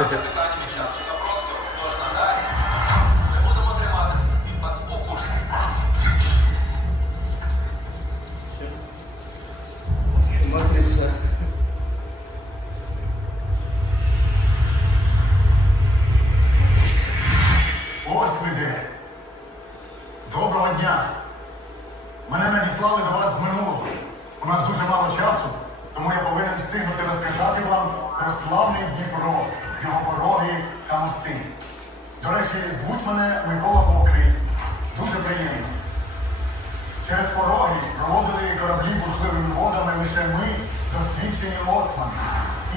Gracias.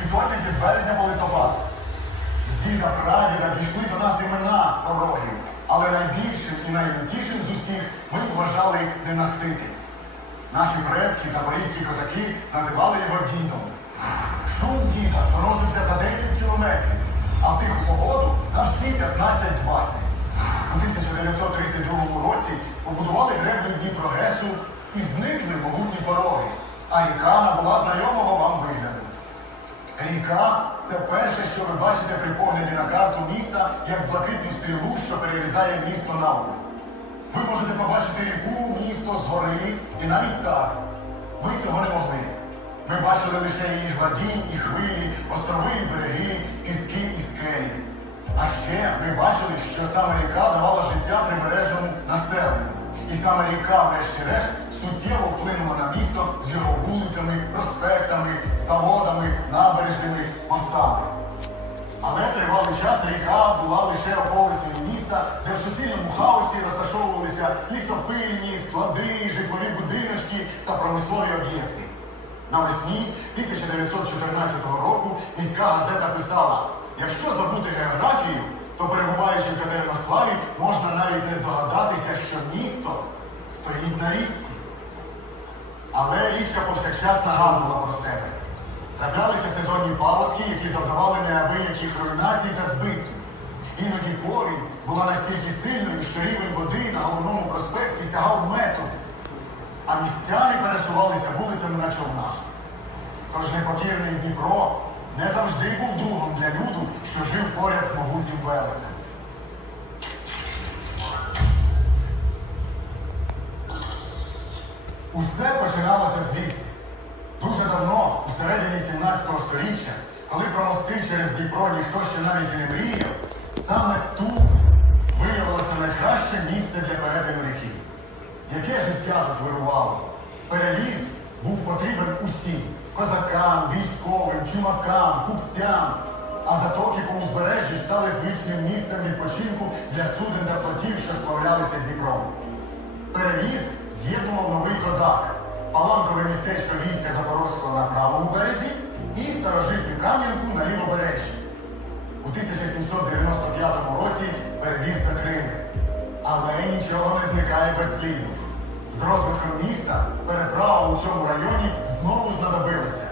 І то тільки з березня по листопад. З діда прадіда дійшли до нас імена порогів, але найбільшим і найлютішим з усіх ми вважали ненаситець. Наші предки, запорізькі козаки, називали його дідом. Шум діда доносився за 10 кілометрів, а в тиху погоду на всі 15-20. У 1932 році побудували греблю Дніпрогесу і зникли могутні пороги, а ріка Ріка це перше, що ви бачите при погляді на карту міста, як блакитну стрілу, що перерізає місто навпіл. Ви можете побачити ріку, місто згори і навіть так. Ви цього не могли. Ми бачили лише її гладінь і хвилі, острови і береги, піски і скелі. А ще ми бачили, що саме ріка давала життя прибережному населенню. І саме ріка, врешті-решт, суттєво вплинула на місто з його вулицями, проспектами, заводами, набережними, мостами. Але тривалий час ріка була лише околицею міста, де в суцільному хаосі розташовувалися лісопильні, склади, житлові будиночки та промислові об'єкти. Навесні 1914 року міська газета писала: якщо забути географію, то перебуваючи в Катеринославі, можна навіть не здогадатися, що місто стоїть на річці. Але річка повсякчас нагадувала про себе. Траплялися сезонні паводки, які завдавали неабияких руйнацій та збитків. Іноді повінь була настільки сильною, що рівень води на головному проспекті сягав метру, а містяни пересувалися вулицями на човнах. Тож непокірний Дніпро не завжди був другом для люду, що жив поряд з могутнім велетнем. Усе починалося звідси. Дуже давно, у середині 17 століття, коли про мости через Дніпро ніхто ще навіть і не мріяв, саме тут виявилося найкраще місце для перетину ріки. Яке життя тут вирувало? Перевіз був потрібен усім козакам, військовим, чумакам, купцям. А затоки по узбережжю стали звичним місцем відпочинку для суден та плотів, що сплавлялися Дніпром. Перевіз з'єднував новий кодак, паланкове містечко війська Запорозького на правому березі і старожитню Кам'янку на лівобережжі. У 1795 році перевіз закрили. Але нічого не зникає безслідно. З міста переправа у цьому районі знову знадобилася.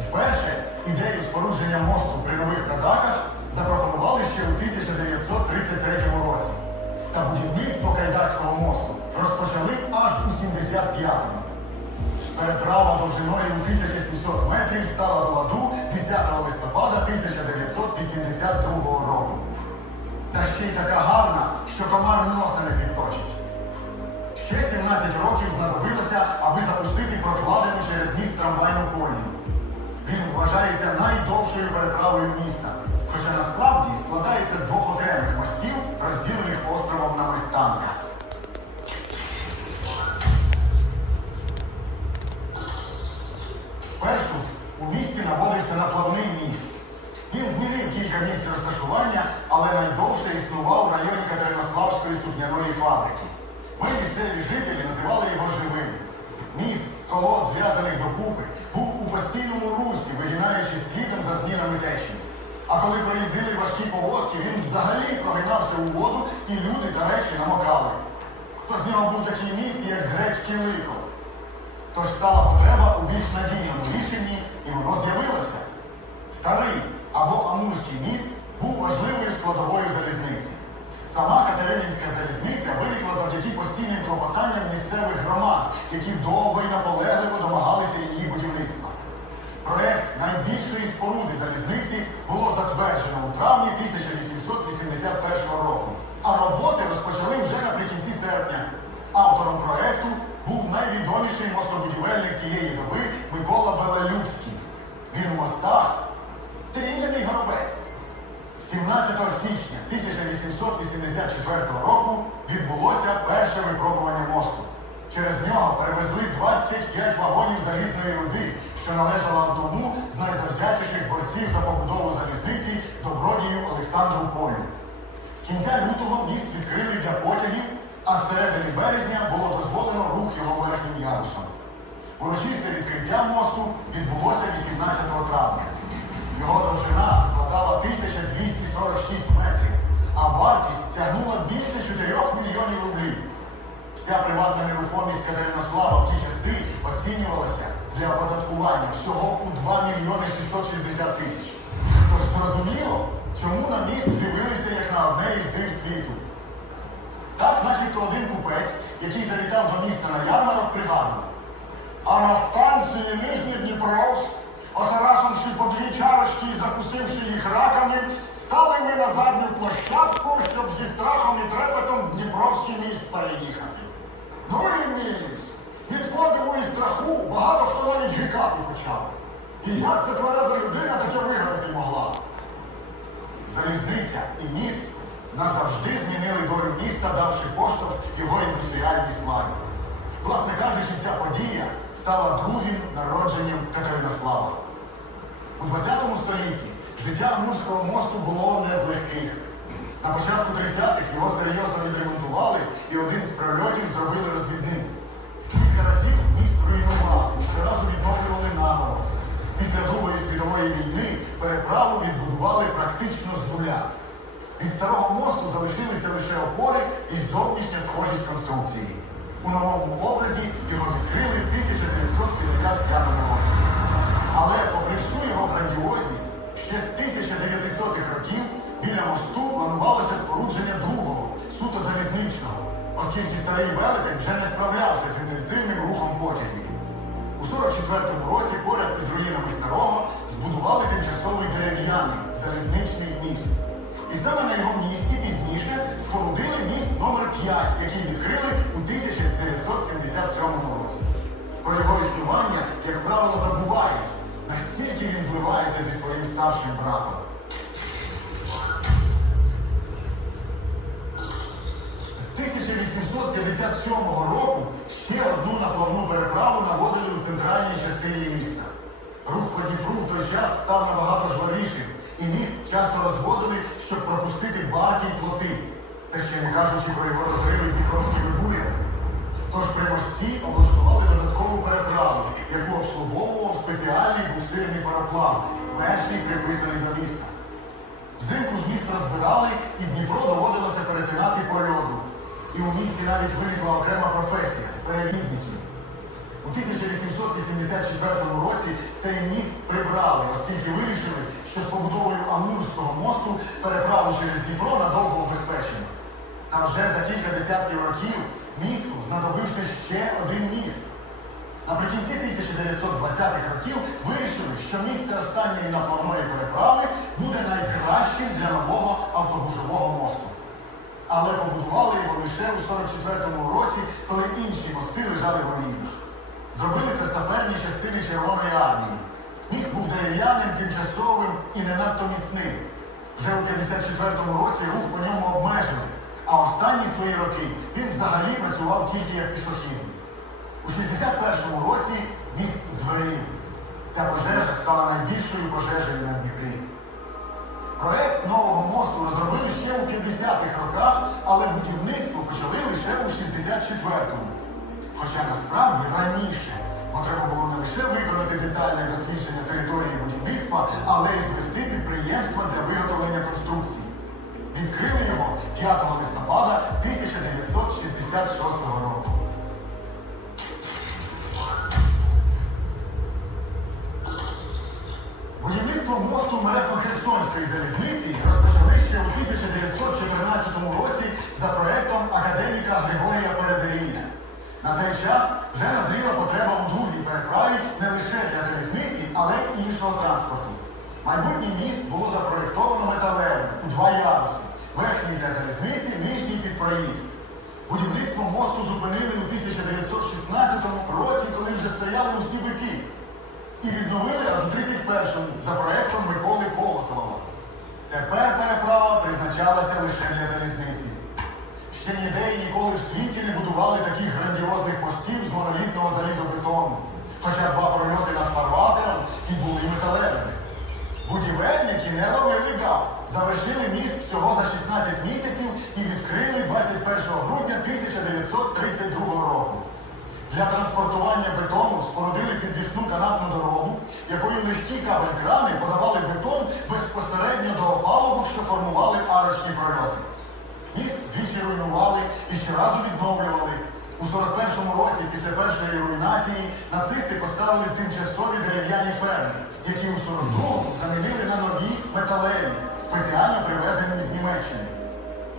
Вперше ідею спорудження мосту при нових кадаках запропонували ще у 1933 році. Та будівництво Кайдацького мосту розпочали аж у 75-му. Переправа довжиною у 1700 метрів стала до ладу 10 листопада 1982 року. Та ще й така гарна, що комар носа не підточить. Ще 17 років знадобилося, аби запустити прокладену через міст трамвайну колію. Він вважається найдовшою переправою міста, хоча насправді складається з двох окремих мостів, розділених островом на Мистанка. Спершу у місті наводився наплавний міст. Він змінив кілька місць розташування, але найдовше існував у районі Катеринославської сукняної фабрики. Ми, місцеві жителі, називали його живим. Міст з колод, зв'язаних докупи, був у постійному русі, вигинаючи слідом за змінами течії. А коли проїздили важкі повозки, він взагалі прогинався у воду, і люди та речі намокали. Хто з нього був такий міст, як з гречки лико. Тож стала потреба у більш надійному рішенні, і воно з'явилося. Старий або Амурський міст був важливою складовою залізниці. Сама Катеринівська залізниця виникла завдяки постійним клопотанням місцевих громад, які довго і наполегливо домагалися її будівництва. Проект найбільшої споруди залізниці було затверджено. у травні 1881 року, а роботи розпочали вже наприкінці серпня. Автором проекту був найвідоміший мостобудівельник тієї доби Микола Белелюбський. Він у мостах стріляний горобець. 17 січня 1884 року відбулося перше випробування мосту. Через нього перевезли 25 вагонів залізної руди, що належала одному з найзавзятіших борців за побудову залізниці добродію Олександру Полю. З кінця лютого міст відкрили для потягів, а з середини березня було дозволено рух його верхнім ярусом. Урочисте відкриття мосту відбулося 18 травня. Його довжина складала 1246 метрів, а вартість сягнула більше 4 мільйонів рублів. Вся приватна нерухомість Катеринослава в ті часи оцінювалася для оподаткування всього у 2 мільйони 660 тисяч. Тож зрозуміло, чому на міст дивилися як на одне із див світу. Так, начебто один купець, який завітав до міста на ярмарок, пригадував. А на станції Нижній Дніпровськ, ошарашивши по дві чарочки і закусивши їх раками, стали ми на задню площадку, щоб зі страхом і трепетом Дніпровський міст переїхати. Ну і міс. Від подиву страху багато хто навіть гикати почав. І як ця твереза людина таке вигадати могла? Залізниця і міст назавжди змінили долю міста, давши поштовх його індустріальній славі. Власне кажучи, ця подія стала другим народженням Катеринослава. У 20 столітті життя Амурського мосту було не з легких. На початку 30-х його серйозно відремонтували і один з прольотів зробили розвідним. Кілька разів міст руйнували щоразу відновлювали наново. Після Другої світової війни переправу відбудували практично з нуля. Від старого мосту залишилися лише опори і зовнішня схожість конструкції. У новому образі його старий велетень вже не справлявся з інтенсивним рухом потягів. У 44-му році поряд із руїнами старого збудували тимчасовий дерев'яний залізничний міст. І саме на його місці пізніше спорудили міст номер 5 який відкрили у 1977 році. Про його існування, як правило, забувають, настільки він зливається зі своїм старшим братом. 1857 року ще одну наплавну переправу наводили у центральній частині міста. Рух по Дніпру в той час став набагато жвавішим, і міст часто розводили, щоб пропустити барки й плоти. Це ще не кажучи про його розриви Дніпровськими бурями. Тож при мості облаштували додаткову переправу, яку обслуговував спеціальний буксирний пароплав, перший приписаний до міста. Навіть виникла окрема професія перевідники. У 1884 році цей міст прибрали, оскільки вирішили, що з побудовою Амурського мосту переправу через Дніпро надовго убезпечено. Та вже за кілька десятків років місту знадобився ще один міст. Наприкінці 1920-х років вирішили, що місце останньої наплавної переправи буде найкращим для нового. Але побудували його лише у 44-му році, коли інші мости лежали в руїнах. Зробили це саперні частини Червоної армії. Міст був дерев'яним, тимчасовим і не надто міцним. Вже у 54-му році рух по ньому обмежили, а останні свої роки він взагалі працював тільки як пішохідний. У 61-му році міст згорів. Ця пожежа стала найбільшою пожежею на Дніпрі. Проект нового мосту розробили ще у 50-х роках, але будівництво почали лише у 64-му. Хоча насправді раніше, бо треба було не лише виконати детальне дослідження території будівництва, але й звести підприємства для виготовлення конструкцій. Відкрили його 5 листопада 1966 року. Будівництво мосту зупинили у 1916 році, коли вже стояли усі бики. І відновили аж у 31-му за проектом Миколи Колоколова. Тепер переправа призначалася лише для залізниці. Ще ніде і ніколи в світі не будували таких грандіозних мостів з монолітного залізобетону. Хоча два прольоти над фарватером і були металевими. Будівельники не ловили завершили міст всього за 16 місяців і відкрили 21 грудня 1932 року. Для транспортування бетону спорудили підвісну канатну дорогу, якою легкі кабель-крани подавали бетон безпосередньо до опалубок, що формували арочні прольоти. Міст двічі руйнували і щоразу відновлювали. У 41-му році, після першої руйнації, нацисти поставили тимчасові дерев'яні ферми, які у 42-му замінили на нові металеві, спеціально привезені з Німеччини.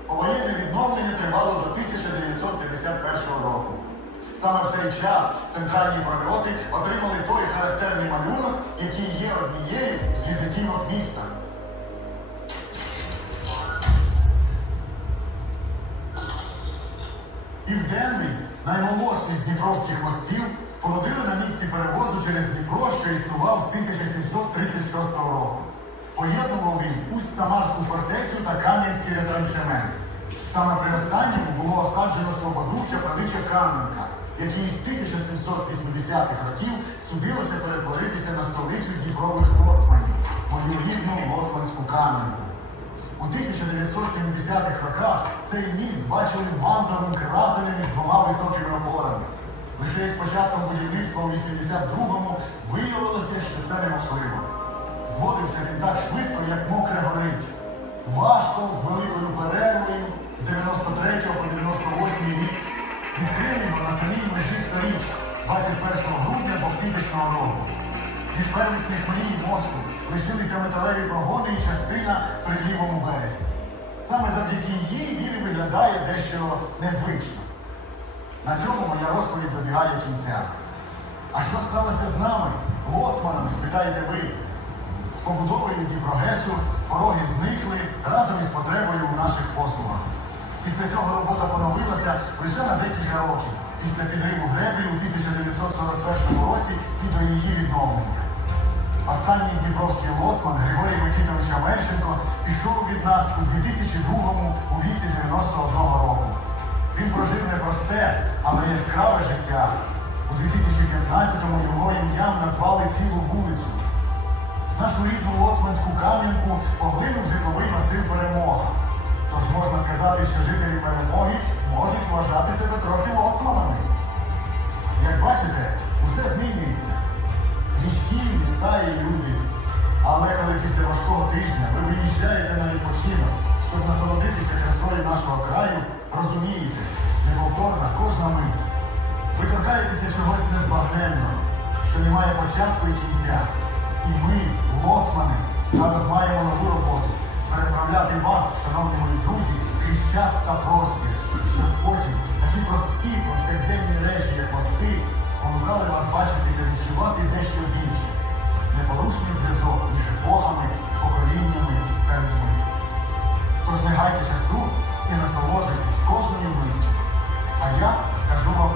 Повоєнне відновлення тривало до 1951 року. Саме в цей час центральні прольоти отримали той характерний малюнок, який є однією з візитівок міста. Південний, наймолодший з дніпровських мостів, спорудили на місці перевозу через Дніпро, що існував з 1736 року. Поєднував він усть Самарську фортецю та Кам'янський ретраншемент. Саме при останньому було осаджено Слободу Чапанича Кам'янка, який з 1780-х років судилося перетворитися на столицю Дніпрових лоцманів, мою рідну лоцманську Кам'янку. У 1970-х роках цей міст бачили вантовим красеним із двома високими опорами. Лише із початком будівництва у 82-му виявилося, що це неможливо. Зводився він так швидко, як мокре горить. Важко, з великою перервою, з 93 по 98 рік, відкрили його на самій межі сторіч 21 грудня 2000 року. Від первісних мрій мосту лишилися металеві прогони і частина при лівому березі. Саме завдяки їй він виглядає дещо незвично. На цьому моя розповідь добігає кінця. А що сталося з нами, лоцманами, спитаєте ви? З побудовою Дніпрогесу пороги зникли разом із потребою у наших послугах. Після цього робота поновилася лише на декілька років, після підриву греблі у 1941 році і до її відновлення. Останній дніпровський лоцман Григорій Микитович Амельченко пішов від нас у 2002-му у віці 91 року. Він прожив непросте, але яскраве життя. У 2015-му його ім'ям назвали цілу вулицю. Нашу рідну лоцманську кам'янку поглинув житловий масив перемога. Тож можна сказати, що жителі перемоги можуть вважати себе трохи лоцманами. Як бачите, усе змінюється. Річки, міста і люди. Але коли після важкого тижня ви виїжджаєте на відпочинок, щоб насолодитися красою нашого краю, розумієте, неповторна кожна мить. Ви торкаєтеся чогось незбагненного, що не має початку і кінця. І ми, лоцмани, зараз маємо нову роботу переправляти вас, шановні мої друзі, крізь час та простір, щоб потім такі прості повсякденні речі, як мости, спонукали вас бачити та відчувати дещо більше. Непорушний зв'язок між епохами, поколіннями та людьми. Тож не гайте часу і насолоджуйтесь кожною миттю. А я кажу вам